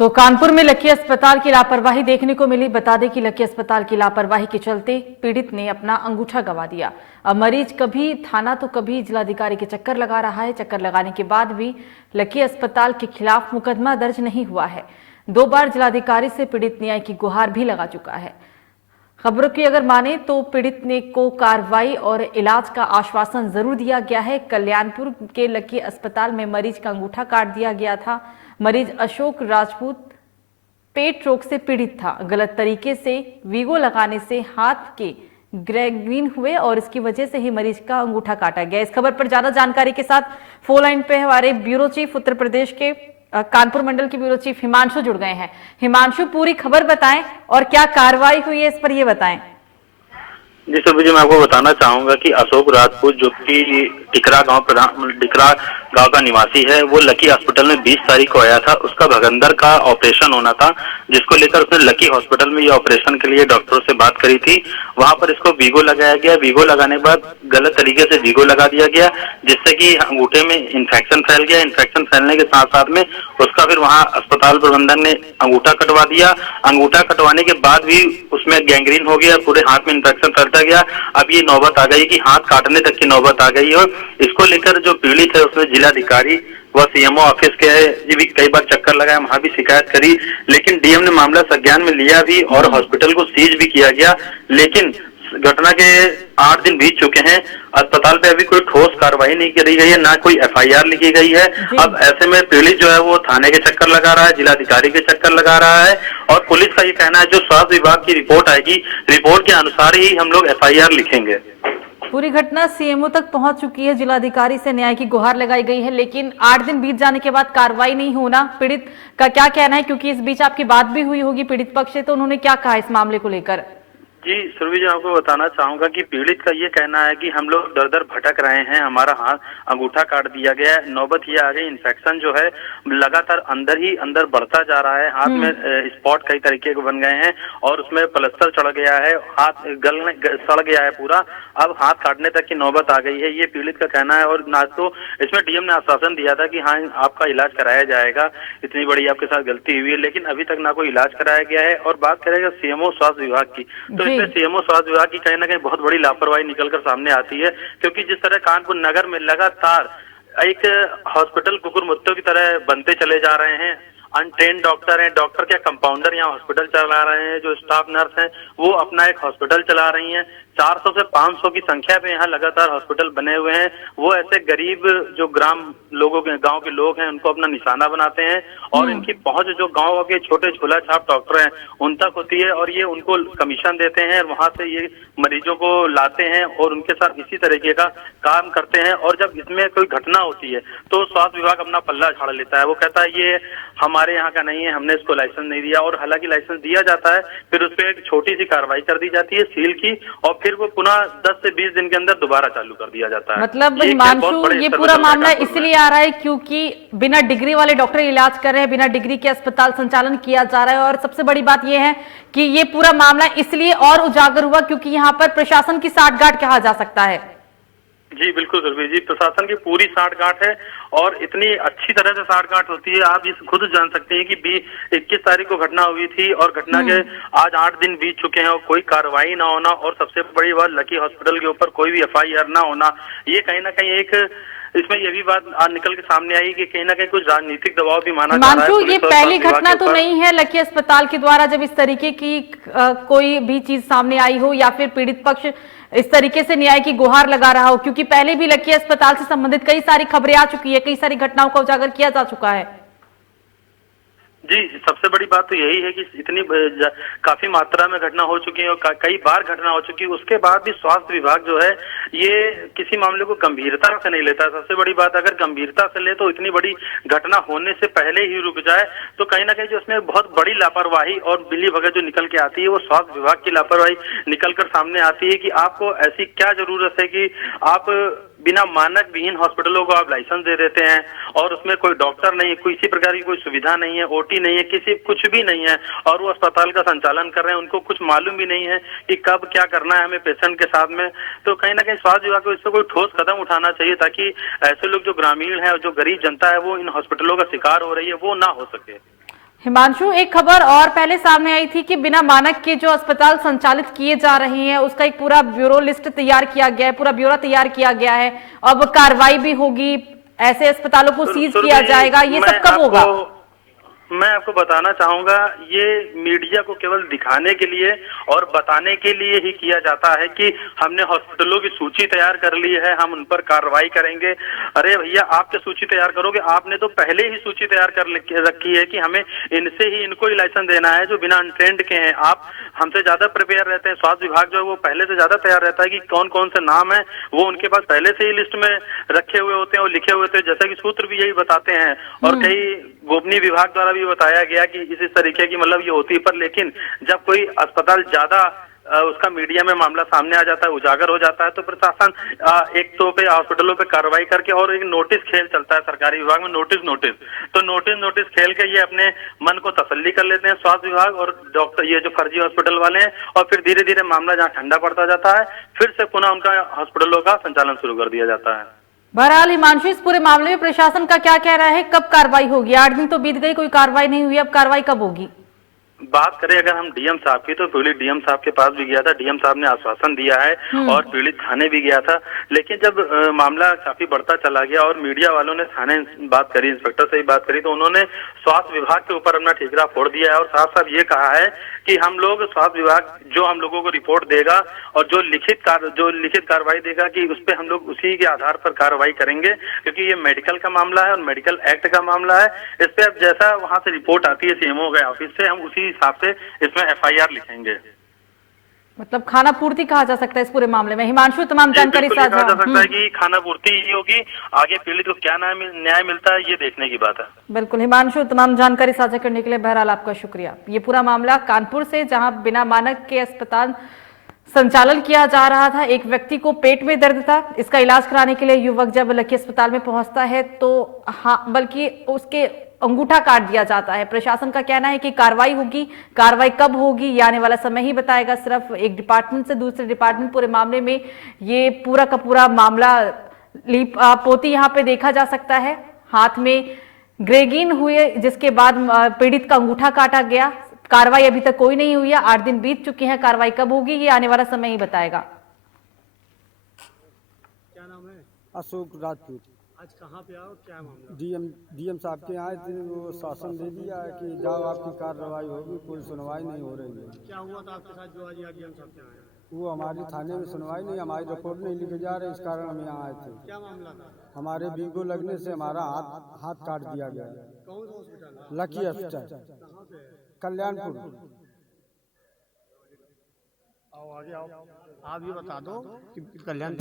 तो कानपुर में लकी अस्पताल की लापरवाही देखने को मिली। बता दें कि लकी अस्पताल की लापरवाही के चलते पीड़ित ने अपना अंगूठा गंवा दिया। अब मरीज कभी थाना तो कभी जिलाधिकारी के चक्कर लगा रहा है। चक्कर लगाने के बाद भी लकी अस्पताल के खिलाफ मुकदमा दर्ज नहीं हुआ है। 2 बार जिलाधिकारी से पीड़ित न्याय की गुहार भी लगा चुका है। खबरों की अगर माने तो पीड़ित ने को कार्रवाई और इलाज का आश्वासन जरूर दिया गया है। कल्याणपुर के लकी अस्पताल में मरीज का अंगूठा काट दिया गया था। मरीज अशोक राजपूत पेट रोग से पीड़ित था। गलत तरीके से वीगो लगाने से हाथ के गैंग्रीन हुए और इसकी वजह से ही मरीज का अंगूठा काटा गया। इस खबर पर ज्यादा जानकारी के साथ फोन लाइन पे हमारे ब्यूरो चीफ उत्तर प्रदेश के कानपुर मंडल के ब्यूरो चीफ हिमांशु जुड़ गए हैं। हिमांशु, पूरी खबर बताएं और क्या कार्रवाई हुई है इस पर ये बताएं। जी सर जी, मैं आपको बताना चाहूंगा कि अशोक राजपूत जो कि टिकरा गांव का निवासी है, वो लकी हॉस्पिटल में 20 तारीख को आया था। उसका भगंदर का ऑपरेशन होना था, जिसको लेकर उसने लकी हॉस्पिटल में ये ऑपरेशन के लिए डॉक्टरों से बात करी थी। वहां पर इसको वीगो लगाया गया। वीगो लगाने के बाद गलत तरीके से वीगो लगा दिया गया, जिससे कि अंगूठे में इन्फेक्शन फैल गया। इन्फेक्शन फैलने के साथ साथ में उसका फिर वहां अस्पताल प्रबंधन ने अंगूठा कटवा दिया। अंगूठा कटवाने के बाद भी उसमें गैंग्रीन हो गया, पूरे हाथ में इन्फेक्शन फैलता गया। अब ये नौबत आ गई कि हाथ काटने तक की नौबत आ गई। और इसको लेकर जो पीड़ित है उसने जिलाधिकारी व सीएमओ ऑफिस के ये भी कई बार चक्कर लगाया, वहां भी शिकायत करी, लेकिन डीएम ने मामला संज्ञान में लिया भी और हॉस्पिटल को सीज भी किया गया। लेकिन घटना के 8 दिन बीत चुके हैं, अस्पताल पे अभी कोई ठोस कार्रवाई नहीं करी गई है, ना कोई एफआईआर लिखी गई है। अब ऐसे में पीड़ित जो है वो थाने के चक्कर लगा रहा है, जिलाधिकारी के चक्कर लगा रहा है और पुलिस का ये कहना है जो स्वास्थ्य विभाग की रिपोर्ट आएगी, रिपोर्ट के अनुसार ही हम लोग एफआईआर लिखेंगे। पूरी घटना सीएमओ तक पहुंच चुकी है, जिलाधिकारी से न्याय की गुहार लगाई गई है, लेकिन 8 दिन बीत जाने के बाद कार्रवाई नहीं होना, पीड़ित का क्या कहना है? क्योंकि इस बीच आपकी बात भी हुई होगी पीड़ित पक्ष से, तो उन्होंने क्या कहा इस मामले को लेकर? जी सुरभि जी, आपको बताना चाहूंगा कि पीड़ित का ये कहना है कि हम लोग दर दर भटक रहे हैं, हमारा हाथ अंगूठा काट दिया गया है। नौबत ये आ गई, इन्फेक्शन जो है लगातार अंदर ही अंदर बढ़ता जा रहा है। हाथ में स्पॉट कई तरीके के बन गए हैं और उसमें प्लास्टर चढ़ गया है, हाथ सड़ गया है पूरा। अब हाथ काटने तक की नौबत आ गई है, ये पीड़ित का कहना है। और ना तो इसमें डीएम ने आश्वासन दिया था कि हाँ आपका इलाज कराया जाएगा, इतनी बड़ी आपके साथ गलती हुई है, लेकिन अभी तक ना कोई इलाज कराया गया है। और बात करेगा सीएमओ स्वास्थ्य विभाग की, तो इसमें सीएमओ स्वास्थ्य विभाग की कहीं ना कहीं बहुत बड़ी लापरवाही निकलकर सामने आती है, क्योंकि जिस तरह कानपुर नगर में लगातार एक हॉस्पिटल कुकुर मुत्तों की तरह बनते चले जा रहे हैं। अनट्रेन्ड डॉक्टर हैं, डॉक्टर क्या कंपाउंडर यहाँ हॉस्पिटल चला रहे हैं, जो स्टाफ नर्स हैं वो अपना एक हॉस्पिटल चला रही हैं। 400 से 500 की संख्या पे यहाँ लगातार हॉस्पिटल बने हुए हैं। वो ऐसे गरीब जो ग्राम लोगों के गांव के लोग हैं उनको अपना निशाना बनाते हैं और इनकी पहुंच जो गांव के छोटे झोला छाप डॉक्टर हैं उन तक होती है और ये उनको कमीशन देते हैं और वहां से ये मरीजों को लाते हैं और उनके साथ इसी तरीके का काम करते हैं। और जब इसमें कोई घटना होती है तो स्वास्थ्य विभाग अपना पल्ला झाड़ लेता है, वो कहता है ये हमारे यहाँ का नहीं है, हमने इसको लाइसेंस नहीं दिया। और हालांकि लाइसेंस दिया जाता है, फिर उस पर एक छोटी सी कार्रवाई कर दी जाती है सील की, और फिर वो पुनः 10 से 20 दिन के अंदर दोबारा चालू कर दिया जाता है। मतलब हिमांशु, ये पूरा मामला इसलिए आ रहा है क्योंकि बिना डिग्री वाले डॉक्टर इलाज कर रहे हैं, बिना डिग्री के अस्पताल संचालन किया जा रहा है। और सबसे बड़ी बात यह है कि ये पूरा मामला इसलिए और उजागर हुआ क्योंकि यहाँ पर प्रशासन की साठगांठ कहा जा सकता है। जी बिल्कुल सुरभि जी, प्रशासन की पूरी साठगांठ है और इतनी अच्छी तरह से साठगांठ होती है, आप इस खुद जान सकते हैं कि 21 तारीख को घटना हुई थी और घटना के आज 8 दिन बीत चुके हैं और कोई कार्रवाई ना होना, और सबसे बड़ी बात लकी हॉस्पिटल के ऊपर कोई भी एफआईआर ना होना। ये कहीं ना कहीं एक इसमें ये भी बात आज निकल के सामने आई कि कहीं ना कहीं कुछ राजनीतिक दबाव भी माना जा रहा है। ये पहली घटना तो नहीं है लकी अस्पताल के द्वारा जब इस तरीके की कोई भी चीज सामने आई हो या फिर पीड़ित पक्ष इस तरीके से न्याय की गुहार लगा रहा हो, क्योंकि पहले भी लकी अस्पताल से संबंधित कई सारी खबरें आ चुकी है, कई सारी घटनाओं का उजागर किया जा चुका है। जी सबसे बड़ी बात तो यही है कि इतनी काफी मात्रा में घटना हो चुकी है और कई बार घटना हो चुकी है, उसके बाद भी स्वास्थ्य विभाग जो है ये किसी मामले को गंभीरता से नहीं लेता। सबसे बड़ी बात, अगर गंभीरता से ले तो इतनी बड़ी घटना होने से पहले ही रुक जाए, तो कहीं ना कहीं जो इसमें बहुत बड़ी लापरवाही और बिल्ली भगत जो निकल के आती है वो स्वास्थ्य विभाग की लापरवाही निकल कर सामने आती है कि आपको ऐसी क्या जरूरत है कि आप बिना मानक विहीन हॉस्पिटलों को आप लाइसेंस दे देते हैं और उसमें कोई डॉक्टर नहीं है, किसी प्रकार की कोई सुविधा नहीं है, ओटी नहीं है, किसी कुछ भी नहीं है, और वो अस्पताल का संचालन कर रहे हैं, उनको कुछ मालूम भी नहीं है कि कब क्या करना है हमें पेशेंट के साथ में। तो कहीं ना कहीं स्वास्थ्य विभाग को इस पर कोई ठोस कदम उठाना चाहिए ताकि ऐसे लोग जो ग्रामीण है और जो गरीब जनता है वो इन हॉस्पिटलों का शिकार हो रही है वो ना हो सके। हिमांशु, एक खबर और पहले सामने आई थी कि बिना मानक के जो अस्पताल संचालित किए जा रहे हैं उसका एक पूरा ब्यूरो लिस्ट तैयार किया गया है, पूरा ब्यौरा तैयार किया गया है। अब कार्रवाई भी होगी, ऐसे अस्पतालों को सीज किया जाएगा, ये सब कब होगा? मैं आपको बताना चाहूंगा, ये मीडिया को केवल दिखाने के लिए और बताने के लिए ही किया जाता है कि हमने हॉस्पिटलों की सूची तैयार कर ली है, हम उन पर कार्रवाई करेंगे। अरे भैया, आप क्या सूची तैयार करोगे? आपने तो पहले ही सूची तैयार कर रखी है कि हमें इनसे ही इनको ही लाइसेंस देना है जो बिना अनट्रेंड के हैं। आप हमसे ज्यादा प्रिपेयर रहते हैं। स्वास्थ्य विभाग जो है वो पहले से ज्यादा तैयार रहता है कि कौन कौन से नाम है, वो उनके पास पहले से ही लिस्ट में रखे हुए होते हैं और लिखे हुए होते हैं, जैसा कि सूत्र भी यही बताते हैं। और कई गोपनीय विभाग द्वारा भी बताया गया कि इस तरीके की मतलब ये होती है। पर लेकिन जब कोई अस्पताल ज्यादा उसका मीडिया में मामला सामने आ जाता है, उजागर हो जाता है, तो प्रशासन एक तो पे हॉस्पिटलों पे कार्रवाई करके और एक नोटिस खेल चलता है सरकारी विभाग में, नोटिस खेल के ये अपने मन को तसल्ली कर लेते हैं स्वास्थ्य विभाग और डॉक्टर, ये जो फर्जी हॉस्पिटल वाले हैं। और फिर धीरे धीरे मामला जहाँ ठंडा पड़ता जाता है, फिर से पुनः उनका हॉस्पिटलों का संचालन शुरू कर दिया जाता है। बहरहाल हिमांशु, इस पूरे मामले में प्रशासन का क्या कह रहा है? कब कार्रवाई होगी? 8 दिन तो बीत गई, कोई कार्रवाई नहीं हुई, अब कार्रवाई कब होगी? बात करें अगर हम डीएम साहब की, तो पीड़ित डीएम साहब के पास भी गया था। डीएम साहब ने आश्वासन दिया है और पीड़ित थाने भी गया था। लेकिन जब मामला काफी बढ़ता चला गया और मीडिया वालों ने थाने बात करी, इंस्पेक्टर से भी बात करी, तो उन्होंने स्वास्थ्य विभाग के ऊपर अपना ठीकरा फोड़ दिया है और साफ साफ ये कहा है कि हम लोग, स्वास्थ्य विभाग जो हम लोगों को रिपोर्ट देगा और जो लिखित कार्रवाई देगा कि उस पर हम लोग उसी के आधार पर कार्रवाई करेंगे, क्योंकि ये मेडिकल का मामला है और मेडिकल एक्ट का मामला है। इस पे अब जैसा वहां से रिपोर्ट आती है सीएमओ के ऑफिस से, हम उसी हिसाब से इसमें एफआईआर लिखेंगे। मतलब खाना पूर्ति कहा जा सकता है इस पूरे मामले में। हिमांशु, तमाम जानकारी साझा कहा जा सकता है कि खाना पूर्ति ही होगी। आगे पीड़ित को क्या न्याय मिलता है, ये देखने की बात है। बिल्कुल हिमांशु, तमाम जानकारी साझा करने के लिए बहरहाल आपका शुक्रिया। ये पूरा मामला कानपुर से, जहां बिना मानक के अस्पताल संचालन किया जा रहा था। एक व्यक्ति को पेट में दर्द था, इसका इलाज कराने के लिए युवक जब लकी अस्पताल में पहुंचता है तो बल्कि उसके अंगूठा काट दिया जाता है। प्रशासन का कहना है कि कार्रवाई होगी, कार्रवाई कब होगी ये आने वाला समय ही बताएगा। सिर्फ एक डिपार्टमेंट से दूसरे डिपार्टमेंट पूरे मामले में ये पूरा का पूरा मामला पोती यहाँ पे देखा जा सकता है। हाथ में ग्रेगिन हुए, जिसके बाद पीड़ित का अंगूठा काटा गया। कार्रवाई अभी तक कोई नहीं हुई है, 8 दिन बीत चुके हैं। कार्रवाई कब होगी ये आने वाला समय ही बताएगा। क्या नाम है? अशोक राजपूत। आज कहाँ पे आओ, क्या मामला? डीएम साहब के आए थे, वो शासन दे दिया है कि जाओ आपकी कार्रवाई होगी, कोई सुनवाई नहीं हो रही है। क्या हुआ था आपके साथ जो आज यहाँ डीएम साहब के आए? वो हमारी थाने में सुनवाई नहीं, हमारी रिपोर्ट नहीं लिखे जा रहे, इस कारण हम यहाँ आए थे। क्या मामला था? हमारे वीगो लगने से हमारा हाथ काट दिया गया। कौन सा हॉस्पिटल? लकी हॉस्पिटल, कहाँ पे? कल्याणपुर। आओ आगे आओ, आप ये बता दो कि कल्याण